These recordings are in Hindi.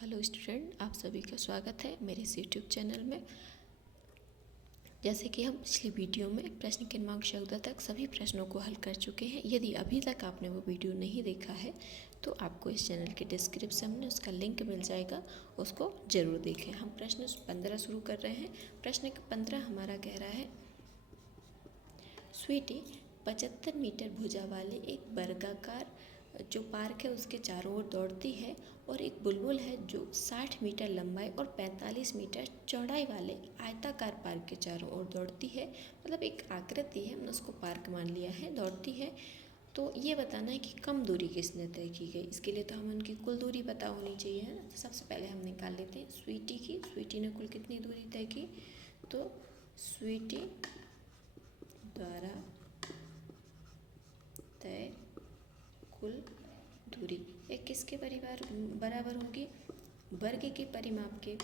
हेलो स्टूडेंट, आप सभी का स्वागत है मेरे इस यूट्यूब चैनल में। जैसे कि हम पिछले वीडियो में प्रश्न क्रमांक 14 तक सभी प्रश्नों को हल कर चुके हैं। यदि अभी तक आपने वो वीडियो नहीं देखा है तो आपको इस चैनल के डिस्क्रिप्शन में उसका लिंक मिल जाएगा, उसको ज़रूर देखें। हम प्रश्न 15 शुरू कर रहे हैं। प्रश्न 15 हमारा कह रहा है, स्वीटी 75 मीटर भुजा वाले एक वर्गाकार जो पार्क है उसके चारों ओर दौड़ती है, और एक बुलबुल है जो 60 मीटर लंबाई और 45 मीटर चौड़ाई वाले आयताकार पार्क के चारों ओर दौड़ती है। मतलब एक आकृति है, हमने उसको पार्क मान लिया है, दौड़ती है। तो ये बताना है कि कम दूरी किसने तय की गई। इसके लिए तो हमें उनकी कुल दूरी पता होनी चाहिए, है ना। तो सबसे पहले हम निकाल लेते हैं स्वीटी की। स्वीटी ने कुल कितनी दूरी तय की, तो स्वीटी द्वारा तय कुल दूरी एक किसके बराबर होगी, वर्ग के परिमाप के,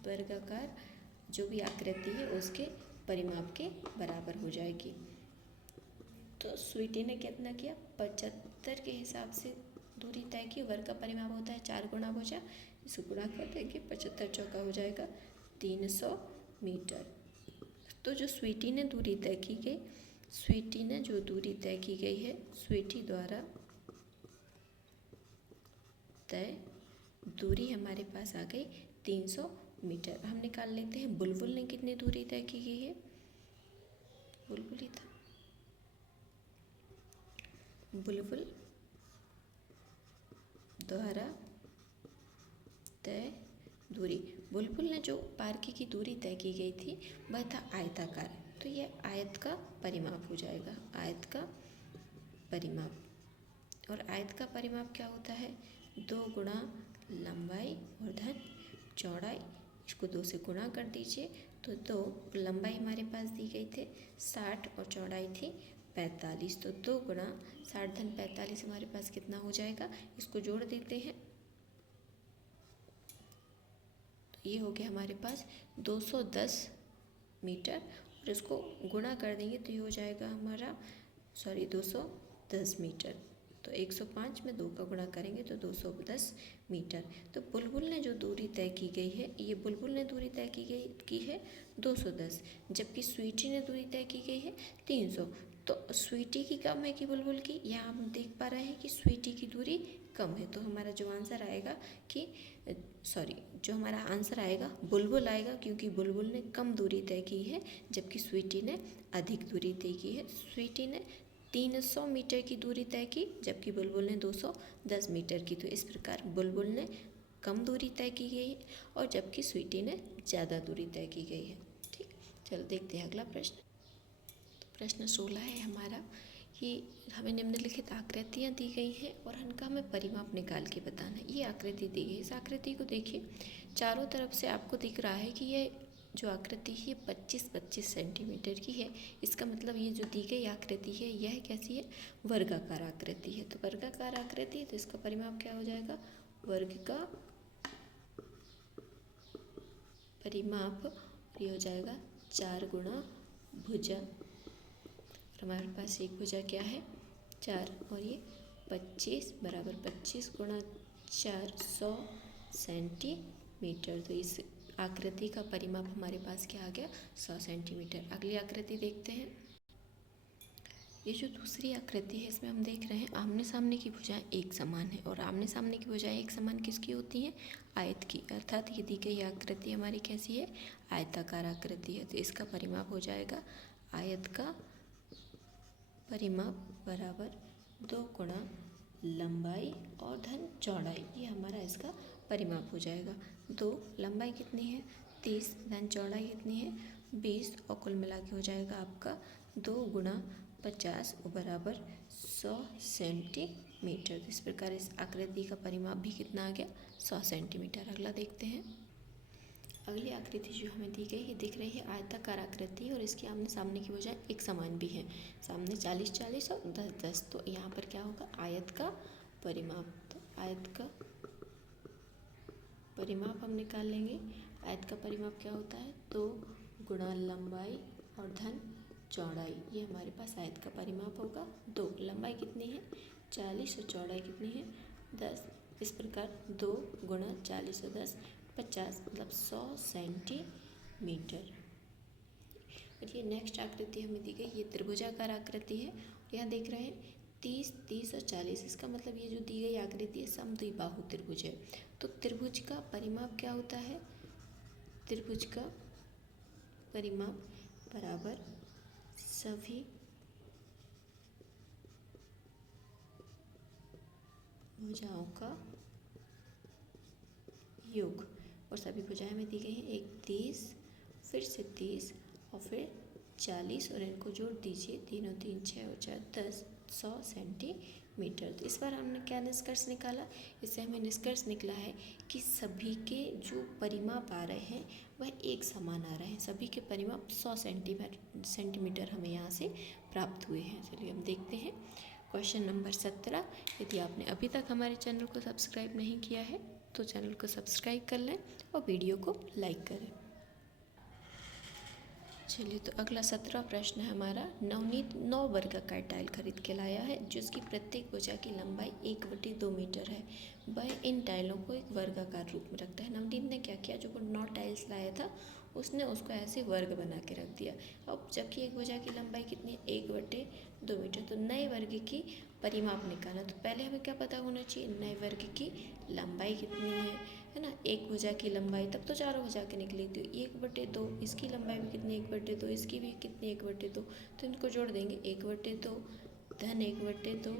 वर्गाकार जो भी आकृति है उसके परिमाप के बराबर हो जाएगी। तो स्वीटी ने कितना किया, 75 के हिसाब से दूरी तय की। वर्ग का परिमाप होता है 4 गुणा भुजा, इसको गुणा कर देंगे, 75 चौका हो जाएगा 300 मीटर। तो जो स्वीटी ने दूरी तय की गई, स्वीटी ने जो दूरी तय की गई है, स्वीटी द्वारा तय दूरी हमारे पास आ गई 300 मीटर। हम निकाल लेते हैं बुलबुल ने कितनी दूरी तय की गई है। बुलबुल ही था, बुलबुल द्वारा तय दूरी, बुलबुल ने जो पार्क की दूरी तय की गई थी वह था आयताकार, तो ये आयत का परिमाप हो जाएगा, आयत का परिमाप। और आयत का परिमाप क्या होता है, 2 गुणा लंबाई और धन चौड़ाई। इसको 2 से गुणा कर दीजिए तो 2, लंबाई हमारे पास दी गई थी 60 और चौड़ाई थी 45, तो 2 गुणा 60 धन 45 हमारे पास कितना हो जाएगा, इसको जोड़ देते हैं। तो ये हो गया हमारे पास 210 मीटर, और इसको गुणा कर देंगे तो ये हो जाएगा हमारा 210 मीटर। तो 105 में 2 का गुणा करेंगे तो 210 मीटर। तो बुलबुल ने जो दूरी तय की गई है, ये बुलबुल ने दूरी तय की है 210, जबकि स्वीटी ने दूरी तय की गई है 300। तो स्वीटी की कम है कि बुलबुल की, यहाँ हम देख पा रहे हैं कि स्वीटी की दूरी कम है। तो हमारा जो आंसर आएगा कि जो हमारा आंसर आएगा बुलबुल आएगा, क्योंकि बुलबुल ने कम दूरी तय की है जबकि स्वीटी ने अधिक दूरी तय की है। स्वीटी ने 300 मीटर की दूरी तय की जबकि बुलबुल ने 210 मीटर की। तो इस प्रकार बुलबुल ने कम दूरी तय की गई है और जबकि स्वीटी ने ज़्यादा दूरी तय की गई है। ठीक, चलो देखते हैं अगला प्रश्न। तो प्रश्न 16 है हमारा कि हमें निम्नलिखित आकृतियाँ दी गई हैं और इनका हमें परिमाप निकाल के बताना है। ये आकृति दी गई, इस आकृति को देखिए, चारों तरफ से आपको दिख रहा है कि ये जो आकृति है 25-25 सेंटीमीटर की है। इसका मतलब ये जो दी गई आकृति है यह कैसी है, वर्गाकार आकृति है। तो वर्गाकार आकृति है तो इसका परिमाप क्या हो जाएगा, वर्ग का परिमाप, ये हो जाएगा 4 गुणा भुजा, और हमारे पास एक भुजा क्या है 4, और ये 25 बराबर 25 गुणा 4 100 सेंटीमीटर। तो इस आकृति का परिमाप हमारे पास क्या आ गया, 100 सेंटीमीटर। अगली आकृति देखते हैं। ये जो दूसरी आकृति है इसमें हम देख रहे हैं आमने सामने की भुजाएं एक समान है, और आमने सामने की भुजाएं एक समान किसकी होती हैं, आयत की। अर्थात ये दी गई आकृति हमारी कैसी है, आयताकार आकृति है। तो इसका परिमाप हो जाएगा, आयत का परिमाप बराबर 2 गुणा लंबाई और धन चौड़ाई, ये हमारा इसका परिमाप हो जाएगा। 2, लंबाई कितनी है 30, धन चौड़ाई कितनी है 20, और कुल मिला के हो जाएगा आपका 2 गुणा 50 बराबर 100 सेंटीमीटर। इस प्रकार इस आकृति का परिमाप भी कितना आ गया, 100 सेंटीमीटर। अगला देखते हैं। अगली आकृति जो हमें दी गई है दिख रही है आयताकार आकृति, और इसके आमने सामने की बजाय एक समान भी है, सामने 40-40 और 10-10। तो यहाँ पर क्या होगा, आयत का परिमाप। तो आयत का परिमाप हम निकाल लेंगे। आयत का परिमाप क्या होता है, 2 गुणा लंबाई और धन चौड़ाई, ये हमारे पास आयत का परिमाप होगा। 2, लंबाई कितनी है 40 और चौड़ाई कितनी है 10, इस प्रकार 2 गुणा 40 और 10 50 मतलब 100 सेंटीमीटर। और ये नेक्स्ट आकृति हमें दी गई, ये त्रिभुजाकार आकृति है। यहाँ देख रहे हैं 30 30 और 40, इसका मतलब ये जो दी गई आकृति है समद्विबाहु त्रिभुज है। तो त्रिभुज का परिमाप क्या होता है? त्रिभुज का परिमाप बराबर सभी भुजाओं का योग। और सभी भुजाएं में दी गई हैं, एक 30, फिर से 30 और फिर 40, और इनको जोड़ दीजिए, 3 और 3 6 और 4 10, 100 सेंटीमीटर। तो इस बार हमने क्या निष्कर्ष निकाला? इससे हमें निष्कर्ष निकला है कि सभी के जो परिमाप आ रहे हैं वह एक समान आ रहे हैं। सभी के परिमाप 100 सेंटीमीटर हमें यहाँ से प्राप्त हुए हैं। चलिए हम देखते हैं क्वेश्चन नंबर 17। यदि आपने अभी तक हमारे चैनल को सब्सक्राइब नहीं किया है तो चैनल को सब्सक्राइब कर लें और वीडियो को लाइक करें। चलिए तो अगला 17वां प्रश्न है हमारा। नवनीत 9 वर्गाकार टाइल खरीद के लाया है जिसकी प्रत्येक भुजा की लंबाई 1/2 मीटर है। वह इन टाइलों को एक वर्गाकार रूप में रखता है। नवनीत ने क्या किया, जो वो 9 टाइल्स लाया था उसने उसको ऐसे वर्ग बना के रख दिया। अब जबकि एक भुजा की लंबाई कितनी है? 1/2 मीटर। तो नए वर्ग की परिमाप निकालना, तो पहले हमें क्या पता होना चाहिए? नए वर्ग की लंबाई कितनी है ना। एक भुजा की लंबाई, तब तो चारों भुजा के निकली। तो 1/2, इसकी लंबाई भी कितनी? 1/2, इसकी भी कितनी? 1/2। तो इनको जोड़ देंगे, 1/2 धन 1/2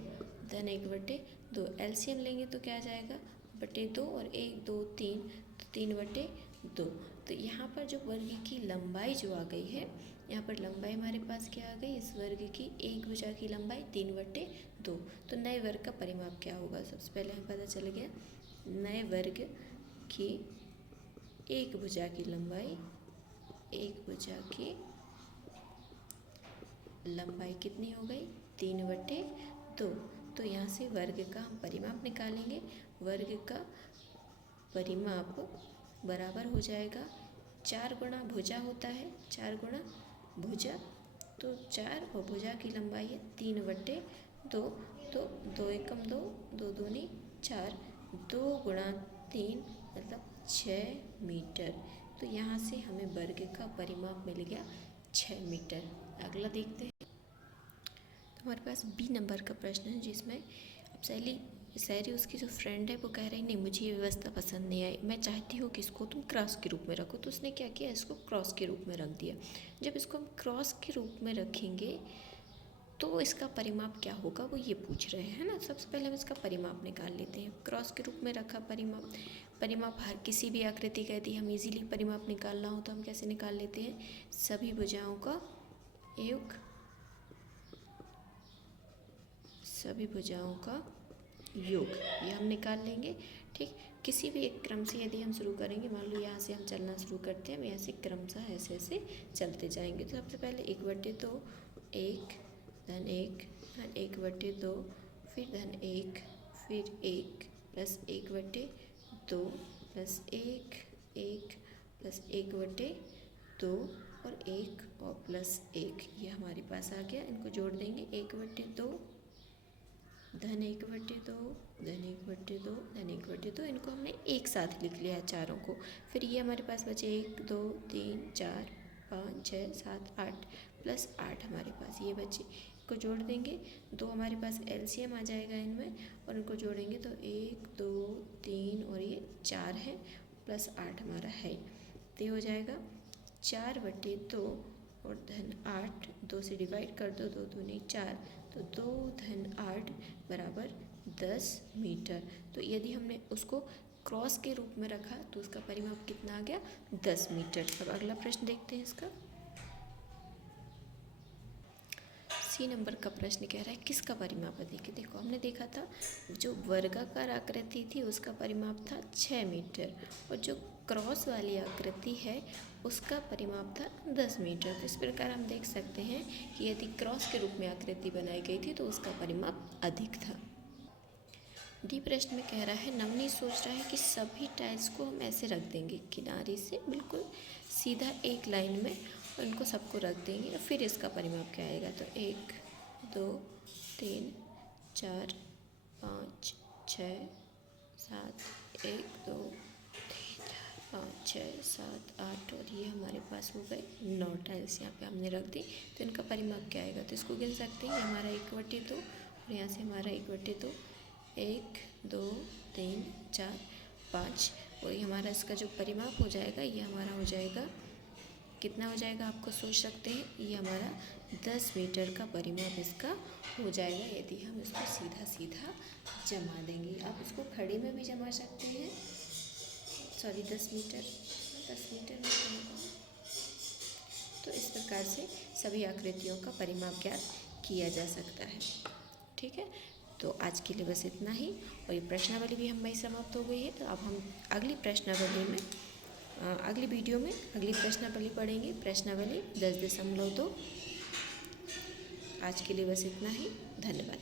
धन 1/2। एलसीएम लेंगे तो क्या आ जाएगा? 2 और 1 2 3, तो 3/2। तो यहाँ पर जो वर्ग की लंबाई जो आ गई है, यहाँ पर लंबाई हमारे पास क्या आ गई? इस वर्ग की एक भुजा की लंबाई 3/2। तो नए वर्ग का परिमाप क्या होगा? सबसे पहले हमें पता चल गया, नए वर्ग की एक भुजा की लंबाई, एक भुजा की लंबाई कितनी हो गई? 3/2। तो यहाँ से वर्ग का हम परिमाप निकालेंगे। वर्ग का परिमाप बराबर हो जाएगा 4 गुणा भुजा होता है, 4 गुणा भुजा। तो 4 और भुजा की लंबाई है 3/2। तो 2 एकम 2, 2 दूनी 4, 2 गुणा 3 मतलब 6 मीटर। तो यहाँ से हमें वर्ग का परिमाप मिल गया 6 मीटर। अगला देखते हैं। तो हमारे पास बी नंबर का प्रश्न है जिसमें अब सैरी उसकी जो फ्रेंड है वो कह रही नहीं, मुझे ये व्यवस्था पसंद नहीं आई, मैं चाहती हूँ कि इसको तुम क्रॉस के रूप में रखो। तो उसने क्या किया, इसको क्रॉस के रूप में रख दिया। जब इसको हम क्रॉस के रूप में रखेंगे तो इसका परिमाप क्या होगा वो ये पूछ रहे हैं ना। सबसे पहले हम इसका परिमाप निकाल लेते हैं। क्रॉस के रूप में रखा परिमाप हर किसी भी आकृति का यदि हम इजीली परिमाप निकालना हो तो हम कैसे निकाल लेते हैं? सभी भुजाओं का योग, सभी भुजाओं का योग, ये हम निकाल लेंगे। ठीक, किसी भी एक क्रम से यदि हम शुरू करेंगे, मान लो यहाँ से हम चलना शुरू करते हैं, हम यहाँ से क्रमशः ऐसे ऐसे चलते जाएंगे। तो सबसे पहले 1/2 1 धन 1 धन 1/2, फिर धन 1, फिर 1 प्लस 1/2 प्लस 1 1 प्लस 1/2 और 1 और प्लस 1, ये हमारे पास आ गया। इनको जोड़ देंगे, 1/2 धन 1/2 धन 1/2 धन 1/2। इनको हमने एक साथ लिख लिया चारों को। फिर ये हमारे पास बचे 1 2 3 4 5 6 7 8 प्लस 8 हमारे पास ये बचे। इसको जोड़ देंगे, 2 हमारे पास एलसीएम आ जाएगा इनमें, और इनको जोड़ेंगे तो 1 2 3 और ये 4 है, प्लस 8 हमारा है। तो ये हो जाएगा 4/2 और धन 8, 2 से डिवाइड कर दो, 2 दूनी 4, तो 2 धन 8 बराबर 10 मीटर। तो यदि हमने उसको क्रॉस के रूप में रखा तो उसका परिमाप कितना आ गया? 10 मीटर। अब अगला प्रश्न देखते हैं इसका। सी नंबर का प्रश्न कह रहा है किसका परिमाप अधिक है। देखो हमने देखा था जो वर्गाकार आकृति थी उसका परिमाप था 6 मीटर, और जो क्रॉस वाली आकृति है उसका परिमाप था 10 मीटर। तो इस प्रकार हम देख सकते हैं कि यदि क्रॉस के रूप में आकृति बनाई गई थी तो उसका परिमाप अधिक था। डी प्रश्न में कह रहा है नवनीत सोच रहा है कि सभी टाइल्स को हम ऐसे रख देंगे किनारे से बिल्कुल सीधा एक लाइन में, और इनको सबको रख देंगे और फिर इसका परिमाप क्या आएगा। तो 1 2 3 4 5 6 7, 1, 2, 3, 4, 5, 6, 7, 8 और ये हमारे पास हो गए 9 टाइल्स यहाँ पे हमने रख दी। तो इनका परिमाप क्या आएगा, तो इसको गिन सकते हैं। ये हमारा 1/2 और यहाँ से हमारा 1/2, 1, 2, 3, 4, 5 और ये हमारा इसका जो परिमाप हो जाएगा ये हमारा हो जाएगा, कितना हो जाएगा आपको सोच सकते हैं, ये हमारा 10 मीटर का परिमाप इसका हो जाएगा यदि हम इसको सीधा सीधा जमा देंगे। आप इसको खड़े में भी जमा सकते हैं, सॉरी 10 मीटर में होगा। तो इस प्रकार से सभी आकृतियों का परिमाप ज्ञात किया जा सकता है। ठीक है, तो आज के लिए बस इतना ही। और ये प्रश्नावली भी हमारी समाप्त हो गई है। तो अब हम अगली प्रश्नावली में अगली वीडियो में अगली प्रश्नावली पढ़ेंगे, प्रश्नावली 10.2। आज के लिए बस इतना ही, धन्यवाद।